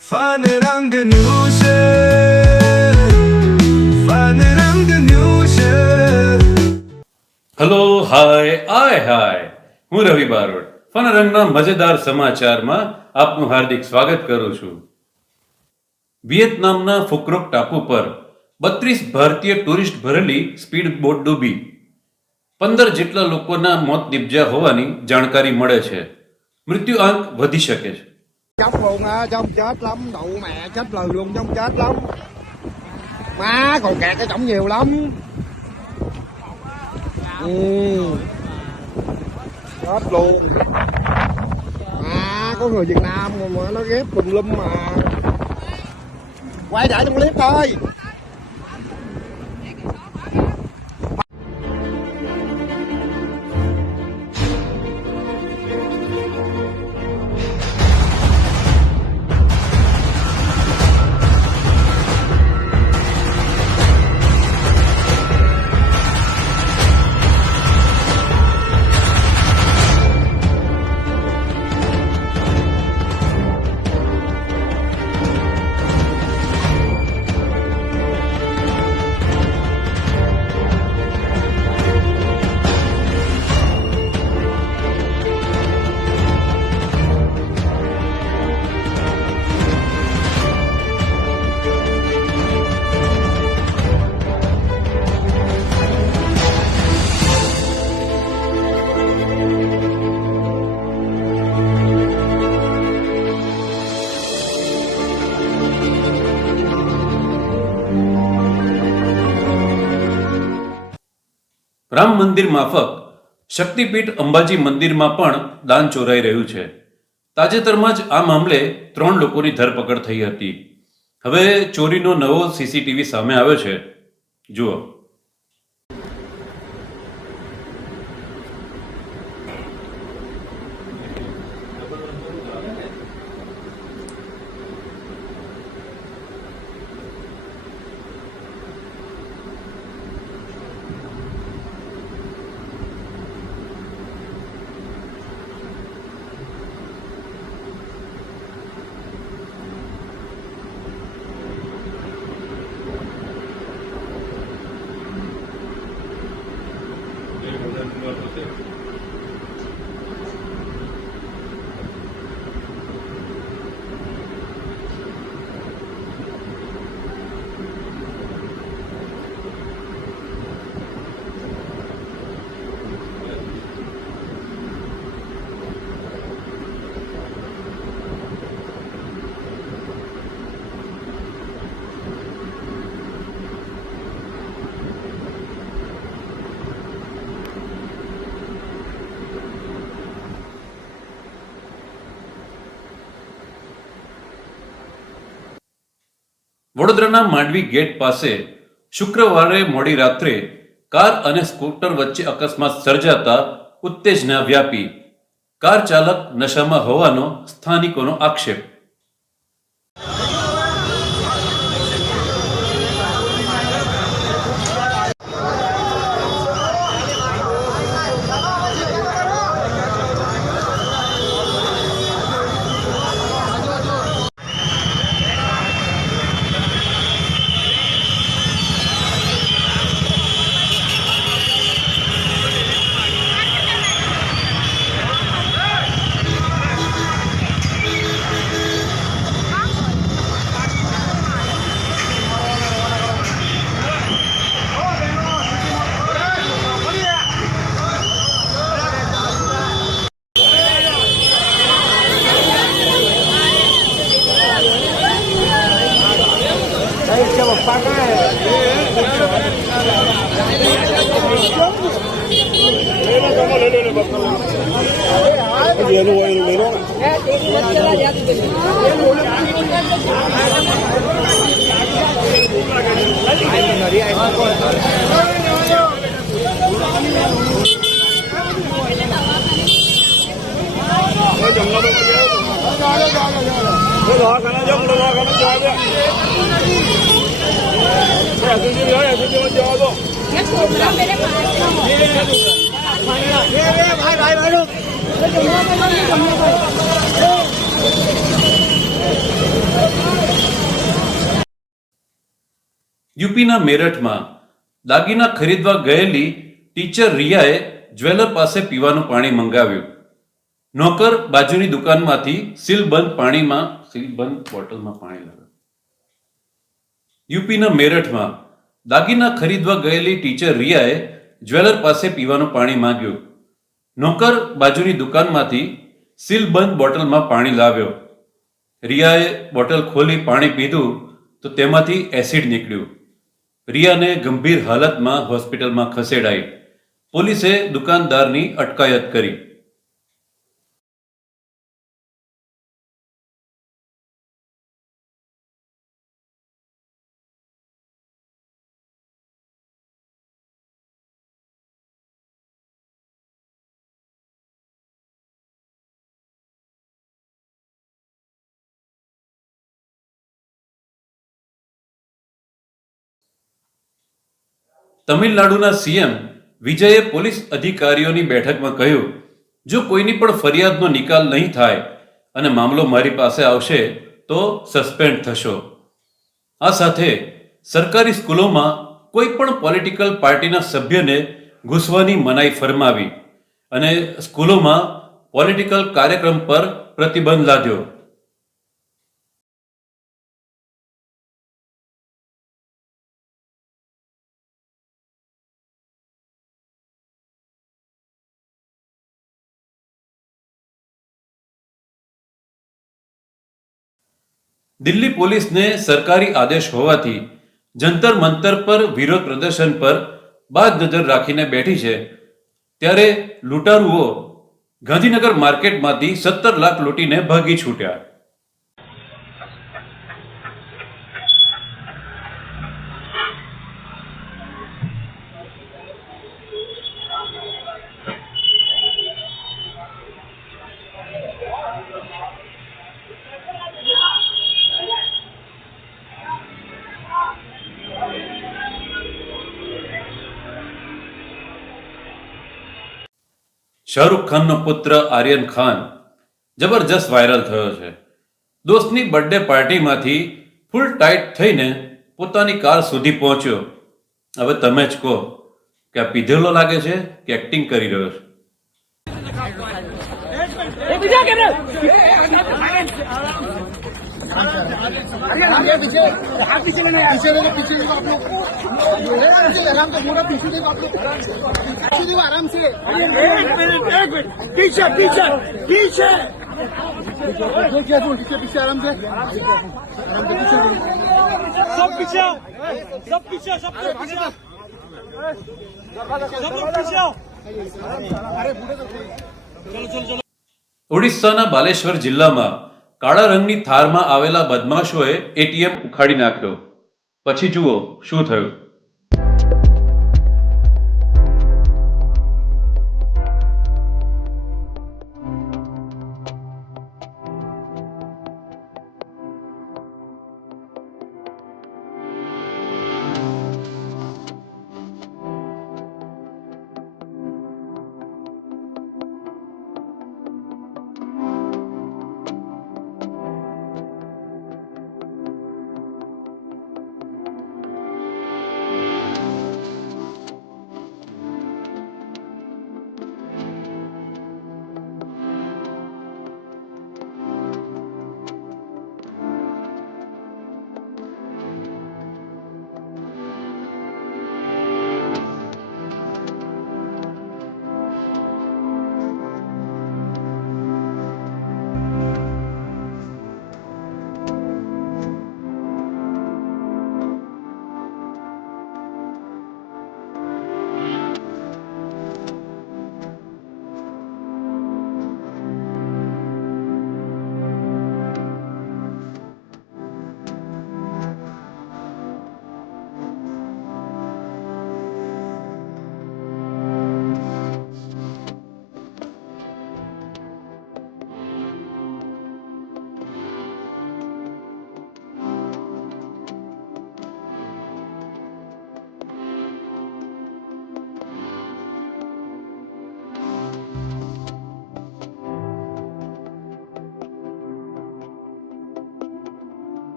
Fun rang new shirt, fun rang new shirt. Hello hi હું Ravi Barot fun રંગના મજેદાર સમાચારમાં આપનું હાર્દિક સ્વાગત કરું છું. વિયેતનામના ફુક્રોક ટાપુ પર 32 ભારતીય ટુરિસ્ટ ભરેલી સ્પીડ બોટ ડૂબી. 15 જેટલા લોકોના મોત નિપજ્યા હોવાની જાણકારી મળે છે. મૃત્યુ આંક વધી શકે છે. Chóc luôn á, chóc chết lắm, đụ mẹ chết lời luôn, chóc chết lắm. Má còn kẹt cái chổng nhiều lắm. Chết luôn. Có người Việt Nam mà nó ghép tùm lum mà. Quay lại trong clip thôi. Ram મંદિર માફક શક્તિપીઠ અંબાજી મંદિરમાં પણ દાન ચોરાઈ રહ્યું છે. તાજેતરમાં જ આ મામલે 3 લોકોની ધરપકડ થઈ હતી. હવે ચોરીનો નવો સીસીટીવી સામે આવ્યો છે. જુઓ. વડોદરાના માંડવી ગેટ પાસે શુક્રવારે મોડી રાત્રે કાર અને સ્કૂટર વચ્ચે અકસ્માત સર્જાતા ઉત્તેજના વ્યાપી. કાર ચાલક નશામાં હોવાનો સ્થાનિકોનો આક્ષેપ. યુપીના મેરઠમાં દાગીના ખરીદવા ગયેલી ટીચર રિયાએ જ્વેલર પાસે પીવાનું પાણી મંગાવ્યું. નોકર બાજુની દુકાનમાંથી સીલબંધ બોટલમાં પાણી લાવ્યો. યુપીના મેરઠમાં દાગીના ખરીદવા ગયેલી ટીચર રિયાએ જ્વેલર પાસે પીવાનું પાણી માંગ્યું. નોકર બાજુની દુકાનમાંથી સીલબંધ બોટલમાં પાણી લાવ્યો. રિયાએ બોટલ ખોલી પાણી પીધું તો તેમાંથી એસિડ નીકળ્યું. રિયાને ગંભીર હાલતમાં હોસ્પિટલમાં ખસેડાઈ. પોલીસે દુકાનદારની અટકાયત કરી. તમિલનાડુના સીએમ વિજયે પોલીસ અધિકારીઓની બેઠકમાં કહ્યું, જો કોઈની પણ ફરિયાદનો નિકાલ નહીં થાય અને મામલો મારી પાસે આવશે તો સસ્પેન્ડ થશો. આ સાથે સરકારી સ્કૂલોમાં કોઈ પણ પોલિટિકલ પાર્ટીના સભ્યને ઘૂસવાની મનાઈ ફરમાવી અને સ્કૂલોમાં પોલિટિકલ કાર્યક્રમ પર પ્રતિબંધ લાદ્યો. દિલ્હી પોલીસને સરકારી આદેશ હોવાથી જંતર મંતર પર વિરોધ પ્રદર્શન પર બાદ નજર રાખીને બેઠી છે, ત્યારે લૂંટારુઓ ગાંધીનગર માર્કેટમાંથી 17 લાખ લૂંટીને ભાગી છૂટ્યા. શાહરૂખ ખાનનો પુત્ર આર્યન ખાન જબરજસ્ત વાયરલ થયો છે. દોસ્તની બર્થડે પાર્ટીમાંથી ફૂલ ટાઈટ થઈને પોતાની કાર સુધી પહોંચ્યો. હવે તમે જ કહો કે આ પીધેલો લાગે છે કે એક્ટિંગ કરી રહ્યો છે. आराम से पीछे पीछे पीछे पीछे आराम से सब पीछे आओ, सब पीछे सब पीछे आओ, सब पीछे आओ. ઓડિશાના બાલેશ્વર જિલ્લામાં કાળા રંગની થારમાં આવેલા બદમાશોએ એટીએમ ઉખાડી નાખ્યો. પછી જુઓ શું થયું.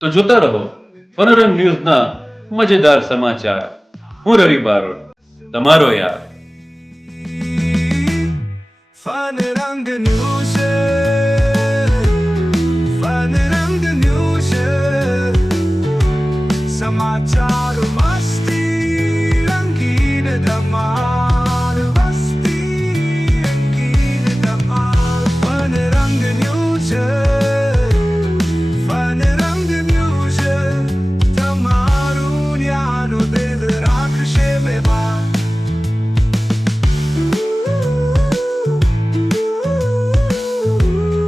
તો જોતા રહો ફનરંગ ન્યૂઝના મજેદાર સમાચાર. હું રવિ બારોટ, તમારો યાર. ફન રંગ ન્યૂઝ